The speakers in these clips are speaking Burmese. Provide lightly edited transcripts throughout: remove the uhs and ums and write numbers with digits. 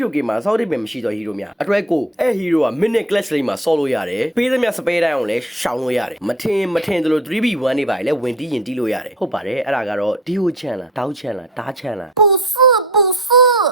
showcase မှာစောက်တစ်ပင်မရှိတော့ hero များအတွက်ကိုအဲ့ hero က minute clash လေးမှာဆော့လို့ရတယ်ပေးသမျှစပယ်တိုင်းအောင်လည်းရှောင်လို့ရတယ်မထင်သလို 3v1 နေပါလေဝင်တီးရင်တီးလို့ရတယ်ဟုတ်ပါတယ်အဲ့ဒါကတော့ Dio ချန်လားတောက်ချန်လားတားချန်လား不是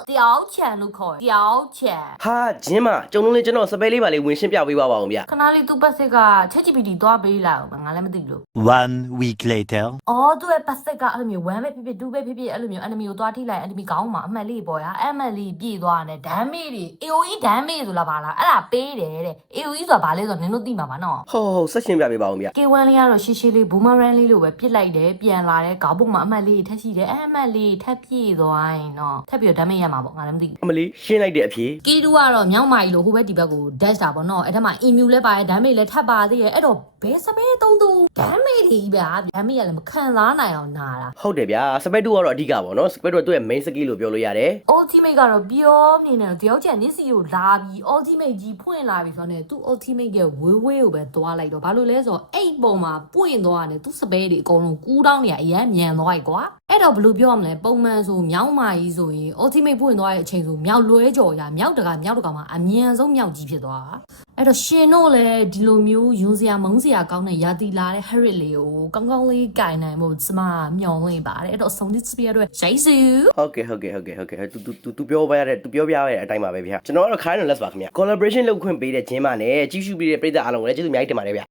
貂蝉လို့ခေါ်တယ်貂蝉ဟာဂျင်းမကျုံလုံးလေးကျွန်တော်စပယ်လေးပါလေးဝင်ရှင်းပြပေးပါအောင်ဗျ ခဏလေးသူ့ပတ်စစ်က ChatGPT သွားပေးလာအောင်ငါလည်းမသိလို့ 1 week later အော်သူ့ရဲ့ပတ်စစ်ကအဲ့လိုမျိုး1ပဲဖြစ်ဖြစ်2ပဲဖြစ်ဖြစ်အဲ့လိုမျိုး enemy ကိုသွားထိလိုက် enemy ကောင်းမှာအမှတ်လေးပေါ်ရအမှတ်လေးပြည့်သွားတယ် damage တွေ AOE damage ဆိုလားပါလားအဲ့ဒါပေးတယ်တဲ့ AOE ဆိုတာဘာလဲဆိုတော့နင်တို့သိမှာပါနော်ဟုတ်ဆက်ရှင်းပြပေးပါအောင်ဗျ K1 လေးကတော့ရှေးလေး boomerang လေးလိုပဲပြစ်လိုက်တယ်ပြန်လာတယ်ခေါင်းပုံမှာအမှတ်လေးထက်ရှိတယ်အမှတ်လေးထက်ပြည့်သွားရင်တော့ထပ်ပြီးတော့ damage ရမှာပေါ့ငါလည်းမသိဘူးအမလေးရှင်းလိုက်တဲ့အဖြေ K2 ကတော့မြောက်မာကြီးလို့ဟိုဘက်ဒီဘက်ကို dash တာပေါ့နော်အဲ့ထက်မှာ immune လည်းပါတယ် damage လည်းထပ်ပါသေးတယ်အဲ့တော့ဘယ်စပယ်သုံးသူ damage တွေကြီးဗျာ damage ရလည်းမခံစားနိုင်အောင်နာတာဟုတ်တယ်ဗျာစပက်2ကတော့အဓိကပေါ့နော်စပက်2ကသူ့ရဲ့ main skill လို့ပြောလို့ရတယ် ultimate ကတော့ပြောနေတယ်တယောက်ချန်နစ်စီကိုလာပြီး ultimate ကြီးဖွင့်လာပြီဆိုတော့ तू ultimate ရဲ့ဝေးကိုပဲသွားလိုက်တော့ဘာလို့လဲဆိုတော့အဲ့ပုံမှာပွင့်သွားတယ် तू စပယ်တွေအကုန်လုံးကူးတောင်းနေရအရန်မြန်သွားပြီကွာအဲ့တော့ဘယ်လိုပြောရမလဲပုံမှန်ဆိုမြောက်မာကြီးဆိုရင် ultimate ပွင့်သွားတဲ့အချိန်ဆိုမြောက်လွဲကြော်ရမြောက်တကမှာအမြန်ဆုံးမြောက်ကြီးဖြစ်သွားအဲ့တော့ရှင်တို့လည်းဒီလိုမျိုးယွန်းစရာမုန်းစရာကောင်းတဲ့ရာသီလာတဲ့ Harry လေးကိုကောင်းကောင်းလေးကင်နိုင်ဖို့ကျမမျှော်လင့်ပါတယ်အဲ့တော့ဆုံးဒီစပီရအတွက်ရှိစုဟုတ်ကဲ့သူပြောပြရတဲ့အတိုင်းပါပဲဗျာကျွန်တော်ကတော့ခိုင်းလို့ let's ပါခင်ဗျာ collaboration လုပ်ခွင့်ပေးတဲ့ဂျင်းမနဲ့ကြီးစုပေးတဲ့ပြည်သက်အားလုံးကိုလည်းကျေးဇူးအများကြီးတင်ပါတယ်ဗျာ